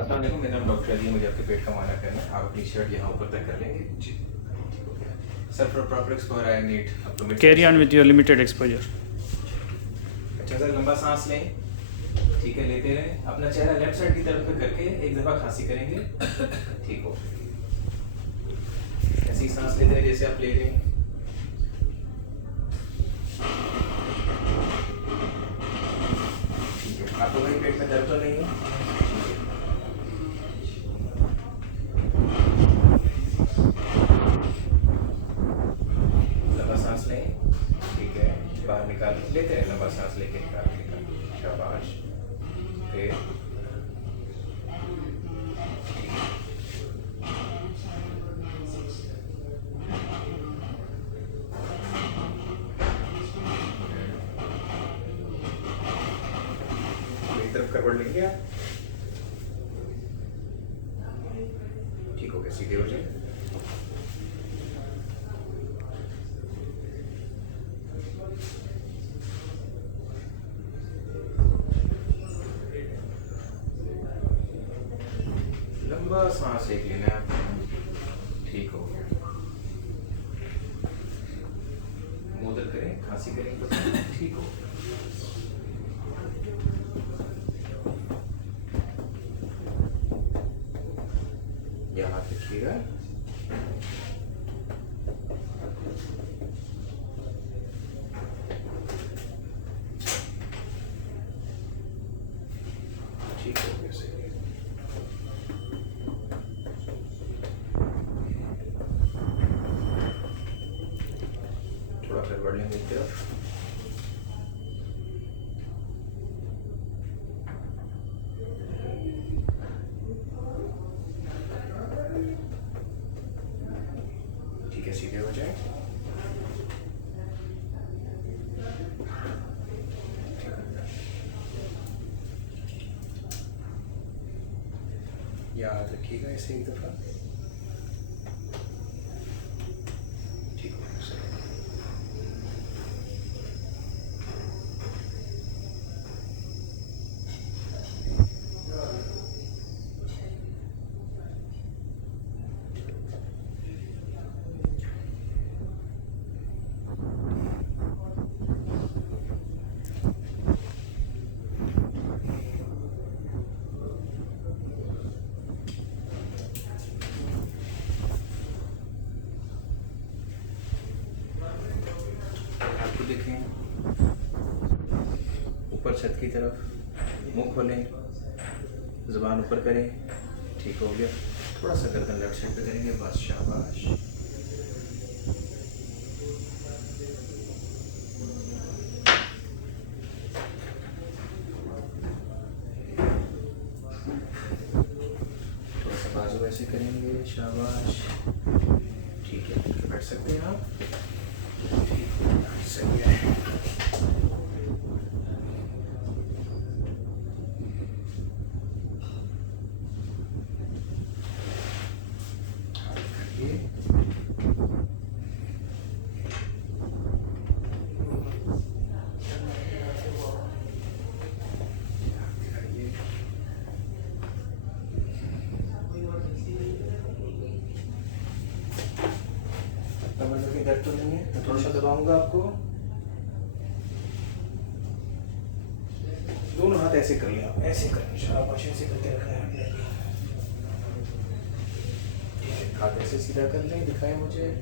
अस्सलाम वालेकुम, मेरा नाम डॉक्टर अली है। मुझे आपके पेट का मायना करना है। आप अपनी शर्ट यहाँ ऊपर तक कर लेंगे जी। Sir for proper exposure I need optometry. Carry on with your limited exposure. अच्छा सर, लंबा सांस लें। ठीक है, लेते रहें। अपना चेहरा लेफ्ट साइड की तरफ पे करके एक दफ़ा खांसी करेंगे, ठीक हो। ऐसी सांस लेते हैं जैसे आप ले रहे हैं। ठीक है, आपको कहीं पेट में दर्द तो नहीं है? लंबा सांस लें। ठीक है, बाहर निकाल लेते हैं। लंबा सांस लेके निकाल, शाबाश। फिर मेरी तरफ करवट लेंगे आप। ठीक हो गया, सीधे हो जाए। लंबा सांस एक लेना है आपने। ठीक हो गया। मुंह दर्द करें, खांसी करें तो ठीक हो गया। यहाँ हाथ रखिएगा। ठीक हो गया, सही। थोड़ा फिर बढ़ लेंगे एक तरफ। ठीक है, सीधे हो जाए। याद रखिएगा ऐसे एक दफा। ठीक हो गया, सही। आपको देखें ऊपर छत की तरफ, मुंह खोलें, जुबान ऊपर करें। ठीक हो गया। थोड़ा सा गर्दन लेफ्ट साइड पे करेंगे, बस, शाबाश। थोड़ा सा बाजू ऐसे करेंगे, शाबाश। ठीक है, बैठ सकते हैं आप। ठीक है, सही है। कमर में कहीं दर्द तो नहीं है? मैं थोड़ा सा दबाऊंगा आपको। दोनों हाथ ऐसे कर लिया, ऐसे करें, शाबाश। ऐसे करके रखना है आपने। ठीक है, हाथ ऐसे सीधा कर लें, दिखाएं मुझे।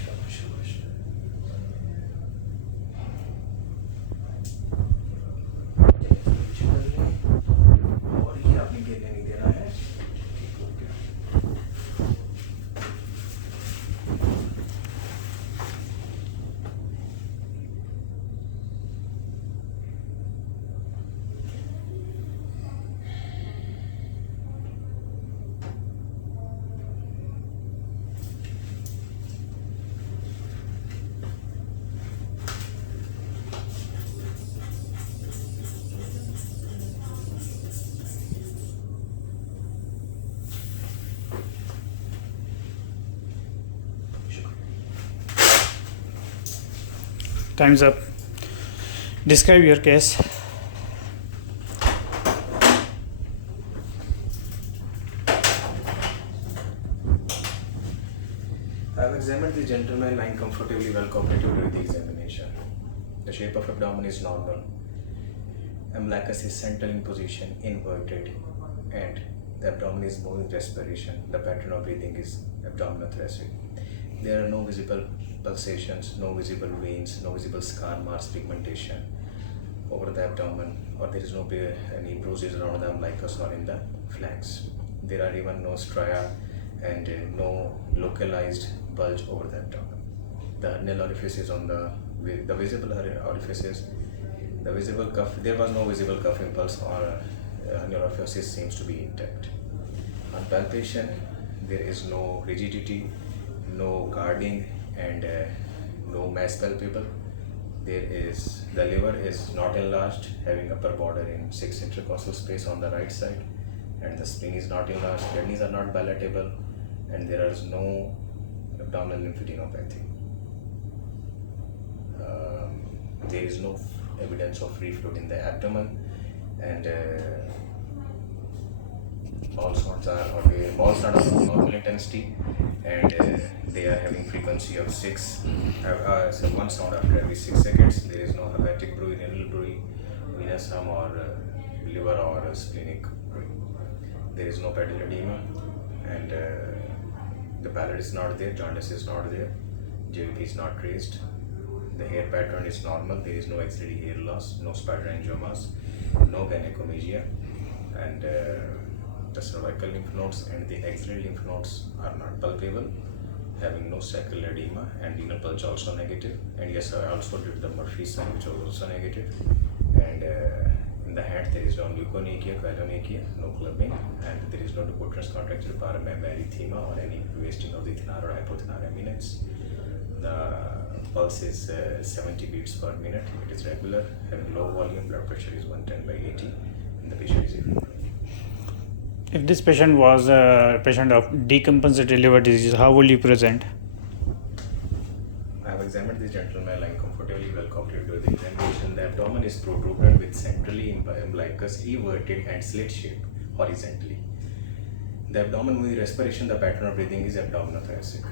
शाबाश, शाबाश। और ये आपने गिरने नहीं देना है। ठीक हो गया। Time's up. Describe your case. I have examined the gentleman lying comfortably, well cooperative with the examination. The shape of abdomen is normal. Umbilicus is central in position, inverted, and the abdomen is moving respiration. The pattern of breathing is abdominothoracic. There are no visible pulsations, no visible veins, no visible scar marks, pigmentation over the abdomen, or there is no any bruises around the umbilicus or in the flanks. There are even no stria and no localized bulge over the abdomen. The hernial orifices on the visible orifices, the visible cuff, there was no visible cuff impulse or hernial orifices seems to be intact. On palpation, there is no rigidity, no guarding, and no mass palpable. The liver is not enlarged, having upper border in 6 intercostal space on the right side, and the spleen is not enlarged, kidneys are not palatable, and there is no abdominal lymphadenopathy. There is no evidence of free fluid in the abdomen, and all sounds are of normal intensity, and they are having frequency of 6, so one sound after every 6 seconds. There is no hepatic bruit, renal bruit, venous hum, or liver or splenic bruit. There is no pedal edema, and the palate is not there, jaundice is not there, JVP is not raised. The hair pattern is normal, there is no axillary hair loss, no spider angiomas, no gynecomastia, and the cervical lymph nodes and the axillary lymph nodes are not palpable, having no sacral edema, and renal pulse also negative. And yes, I also did the Murphy sign, which was also negative. And in the hand, there is no leukonekia, chylomachia, no clubbing, and there is no deportrans contracture paramerythema or any wasting of the thenar or hypothenar eminence. The pulse is 70 beats per minute. It is regular, having low volume. Blood pressure is 110/80, and the patient is equilibrium. If this patient was a patient of decompensated liver disease, how will you present? I have examined this gentleman lying comfortably, well cooperated with the examination. The abdomen is protruded with centrally umbilicus everted and slit shaped horizontally. The abdomen moving respiration, the pattern of breathing is abdominothoracic.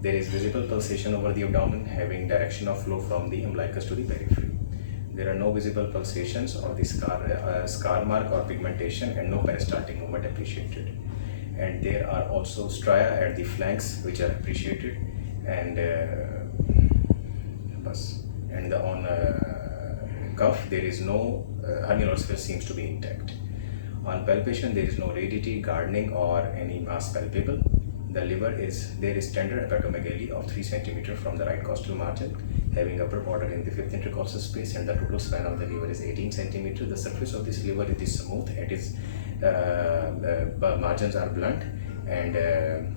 There is visible pulsation over the abdomen, having direction of flow from the umbilicus to the periphery. There are no visible pulsations or the scar mark or pigmentation, and no peristaltic movement appreciated. And there are also stria at the flanks which are appreciated, and on cuff there is no hernial orifice seems to be intact. On palpation, there is no rigidity, gardening, or any mass palpable. The liver there is tender hepatomegaly of 3 cm from the right costal margin, having upper border in the 5th intercostal space, and the total span of the liver is 18 cm. The surface of this liver is smooth, and its margins are blunt, and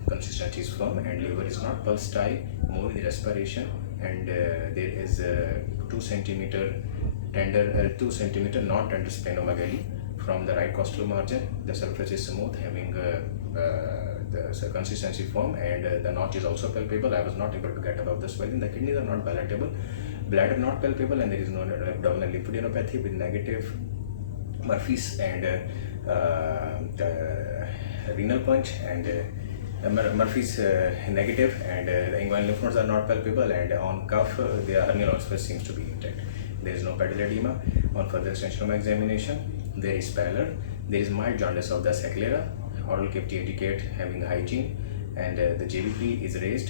consistency is firm, and liver is not pulsatile, moving respiration, and there is 2 cm non-tender splenomegaly from the right costal margin. The surface is smooth, having the consistency firm, and the notch is also palpable. I was not able to get above the swelling. The kidneys are not palatable, bladder not palpable, and there is no abdominal lymphadenopathy with negative Murphy's and renal punch, and Murphy's negative, and the inguinal lymph nodes are not palpable, and on cuff the hernial orifice seems to be intact. There is no pedal edema. On further extension of my examination, there is pallor, there is mild jaundice of the sclera, oral cavity indicate having hygiene, and the JVP is raised.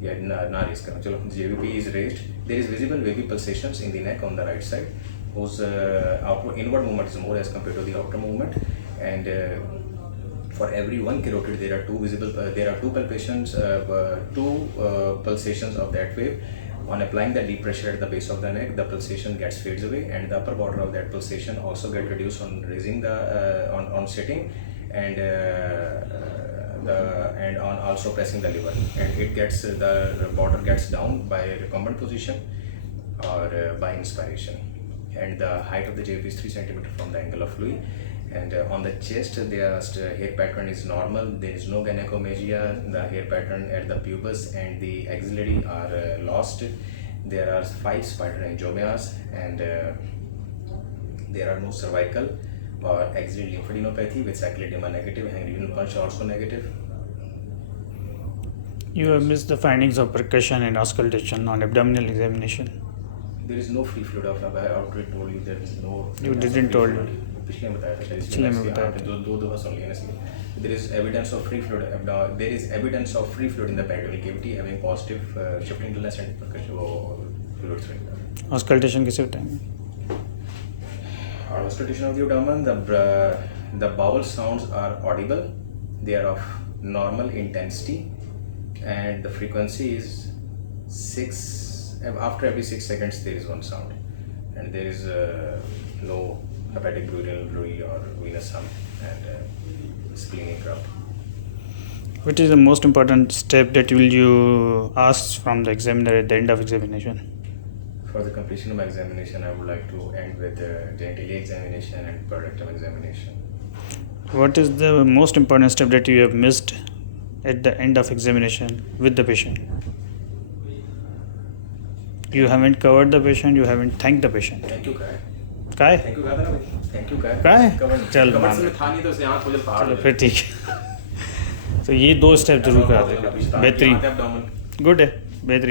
JVP is raised. There is visible wavy pulsations in the neck on the right side, whose inward movement is more as compared to the outer movement, and for every 1 carotid there are two palpations, pulsations of that wave. On applying the deep pressure at the base of the neck, the pulsation fades away, and the upper border of that pulsation also get reduced on raising the on sitting, and on also pressing the liver, and the border gets down by recumbent position or by inspiration. And the height of the JVP is 3 cm from the angle of Louis. And on the chest, the hair pattern is normal. There is no gynecomastia. The hair pattern at the pubis and the axillary are lost, There are 5 spider angiomas, and there are no cervical or axial lymphadenopathy with cyclodema negative and renal punch also negative. You have missed the findings of percussion and auscultation on abdominal examination. There is no free fluid of. I already told you there is no. You didn't free told. fluid. पिछले में बताया था शायद पिछले में इसलिए बताया आपने था। दो दफा सुन लिया ना इसलिए. There is evidence of free fluid. There is evidence of free fluid in the peritoneal cavity having positive shifting dullness and percussion fluid through. Auscultation किसे बताएंगे? Auscultation of the abdomen, the bowel sounds are audible. They are of normal intensity, and the frequency is 6. After every 6 seconds, there is one sound, and there is no hepatic urinary or venous hump and splenic rub. What is the most important step that will you ask from the examiner at the end of examination? For the completion of my examination, I would like to end with genitalia examination and rectum examination. What is the most important step that you have missed at the end of examination with the patient? You haven't covered the patient, you haven't thanked the patient. Thank you, Kai. काय? Thank you, Kai. Thank you, Kai. काय? Cover- चल, cover मान से लो। में था नहीं तो इसलिए आँख मुझे फाड़ चलो दे। फिर ठीक है। तो ये 2 स्टेप जरूर करा देगा। बेहतरीन, abdomen. गुड है, बेहतरीन।